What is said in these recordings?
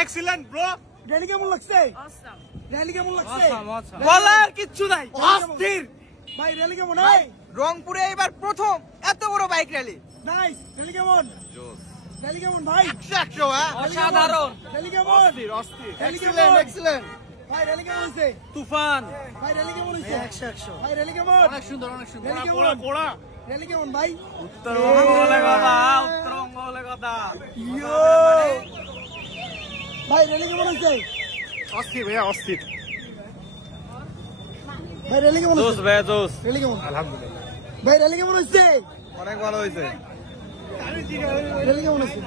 Excellent bro. Rally কেমন লাগছে? Rally কেমন লাগছে? বলার কিচ্ছু নাই, অস্থির ভাই। র্যালি কেমন? রংপুরে এবার প্রথম এত বড় বাইক র্যালি। নাইস। র্যালি কেমন? র্যালি কেমন ভাই? 100 অসাধারণ। র্যালি কেমন? অস্থির অস্থির। Excellent excellent. ভাই র্যালি কেমন হইছে? তুফান। ভাই র্যালি কেমন হইছে? 100 ভাই র্যালি কেমন? অনেক সুন্দর অনেক সুন্দর। র্যালি কেমন? পোড়া র্যালি কেমন ভাই? উত্তরবঙ্গ বলে কথা, উত্তরবঙ্গ বলে কথা। ইয়ো ভাই র্যালি কেমন হইছে? অস্থির ভাইয়া অস্থির। ভাই র্যালি কেমন হইছে? জোস ভাইয়া জোস। র্যালি কেমন? আলহামদুলিল্লাহ ভাই র্যালি কেমন হইছে? অনেক ভালো হয়েছে। র্যালি কেমন হইছে?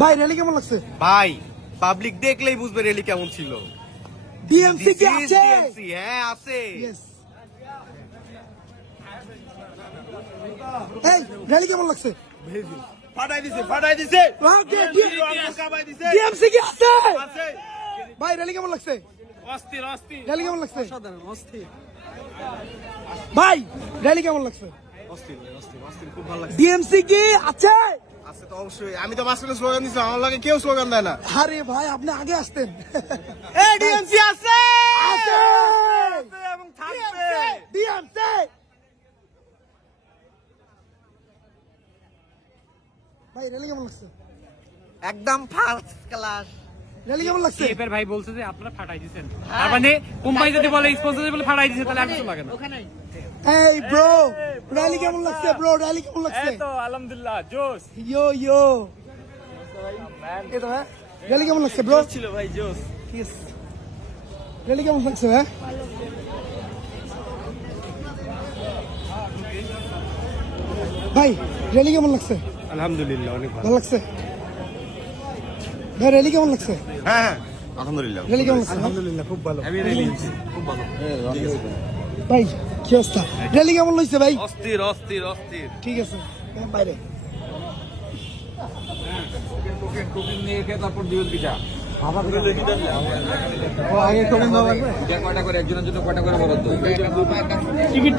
ভাই র্যালি কেমন লাগছে? ভাই পাবলিক দেখলেই বুঝবে র্যালি কেমন ছিল। ডিএমসি কি আছে? ডিএমসি হ্যাঁ আছে। ইয়েস। এই র্যালি কেমন লাগছে? ফাটাই দিছে ফাটাই দিছে। ডিএমসি কি আছে? আছে। ভাই র্যালি কেমন লাগছে? অস্থির অস্থির। র্যালি কেমন লাগছে? অসাধারণ অস্থির। ভাই র্যালি কেমন লাগছে? অস্থির অস্থির অস্থির খুব ভালো লাগছে। ডিএমসি কি আছে? আছে তো অবশ্যই। আমি তো মাঝখানে স্লোগান দিছিলাম, আমার লাগে কেউ স্লোগান দেয় না। আরে ভাই আপনি আগে আসতেন। এই ডিএমসি আছে আছে এবং থাকবে। ডিএমসি। ভাই র্যালি কেমন লাগছে? একদম ফার্স্ট ক্লাস। র্যালি কেমন লাগছে? এফের ভাই বলছে যে আপনারা ফাটাই দিয়েছেন, তার মানে কোম্পানি যদি বলে স্পন্সর বলে ফাটাই দিয়েছে তাহলে আর কিছু লাগে না। এই ব্রো র্যালি কেমন লাগছে? ব্রো র্যালি কেমন লাগছে? এই তো আলহামদুলিল্লাহ জোস ইয়ো ইয়ো। এটা র্যালি কেমন লাগছে ব্রো? ছিল ভাই জোস। ইয়েস। র্যালি কেমন লাগছে ভাই? ভাই র্যালি কেমন লাগছে? আলহামদুলিল্লাহ অনেক ভালো। ভালো লাগছে ভাই? র্যালি কেমন লাগছে? হ্যাঁ আলহামদুলিল্লাহ। র্যালি কেমন লাগছে? আলহামদুলিল্লাহ খুব ভালো। আমি রেলি খুব ভালো। ভাই কি অবস্থা? র্যালি কেমন লাগছে ভাই? অস্থির অস্থির অস্থির। ঠিক আছে বাইরে টোকেন নিয়ে খেয়ে তারপর দিও পিঠা। আগে টোকেন দেওয়া লাগবে। কয়টা করে একজনের জন্য কয়টা করে বরাদ্দ? টিকিট